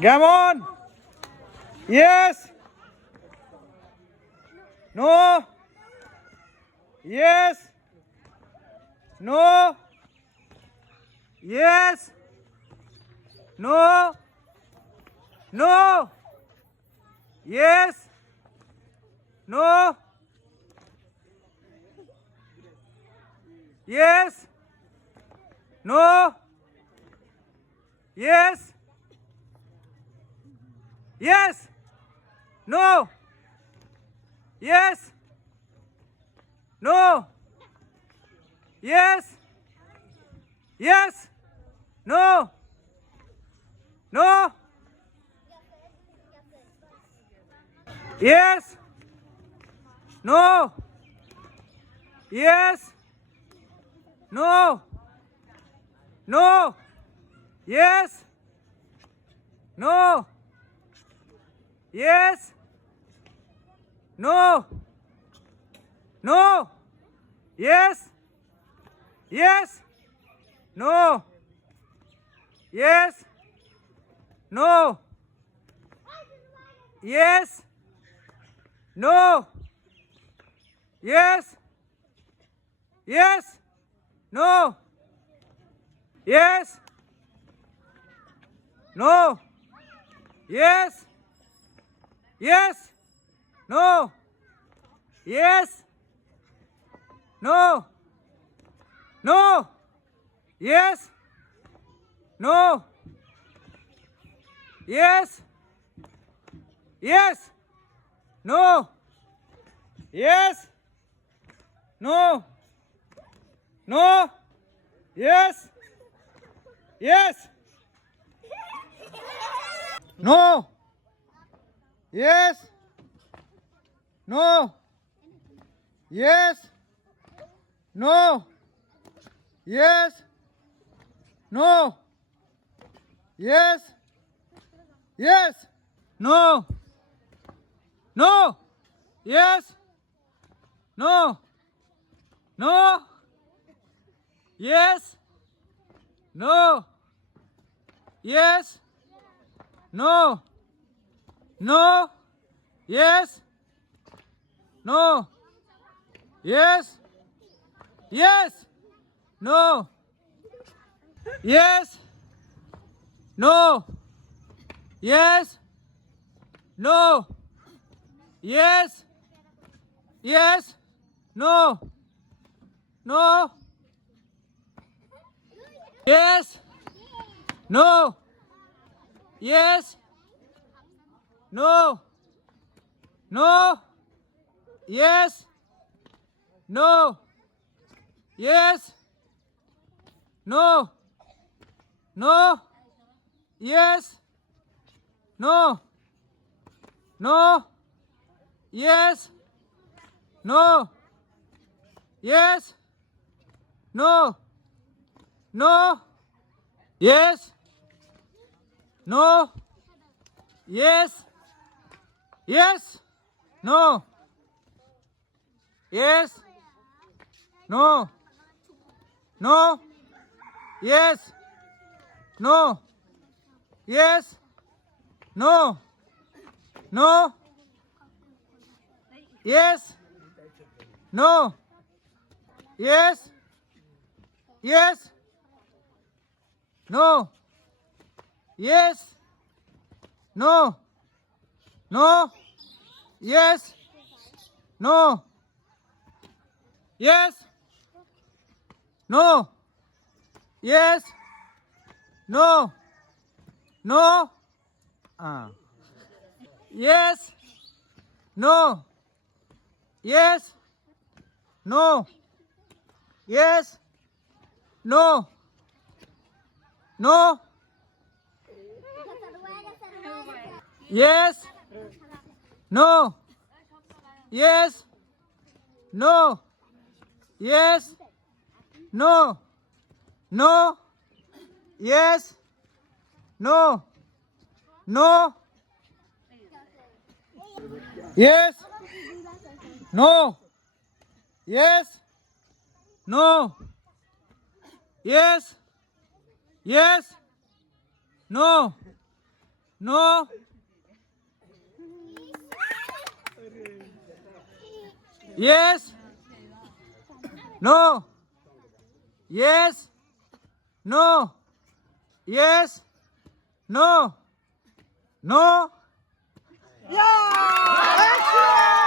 Game on. Yes. No. Yes. No. Yes. No. No. Yes. No. Yes. No. Yes. Yes. No. Yes. No. Yes. Yes. No. No. Yes. No. Yes. No. No. Yes. No. Yes. No. No. Yes. Yes. No. Yes. No. Yes. No. Yes. Yes. No. Yes. No. Yes. Yes. No. Yes. No. No. Yes. No. Yes. Yes. No. Yes. No. No. Yes. Yes. No. Yes. No. Yes. No. Yes. No. Yes. Yes. No. No. Yes. No. No. Yes. No. Yes. No. No. Yes. No. Yes. Yes. No. Yes. No. Yes. No. Yes. Yes. No. No. Yes. No. Yes. No. No. Yes. No. Yes. No. No. Yes. No. No. Yes. No. Yes. No. No. Yes. No. Yes. Yes. No. Yes. No. No. Yes. No. Yes. No. No. Yes. No. Yes. Yes. No. Yes. No. No. Yes. No. Yes. No. Yes. No. No. Yes. No. Yes. No. Yes. No. No. Yes. No. Yes. No. Yes. No. No. Yes. No. No. Yes. No. Yes. No. Yes. Yes. No. No. Yes. No. Yes. No. Yes. No. No. Yeah! Excellent!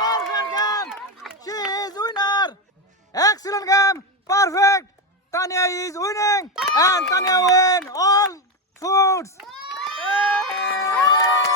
Perfect game! She is winner! Excellent game! Perfect! Tanya is winning! And Tanya win all foods! Yay!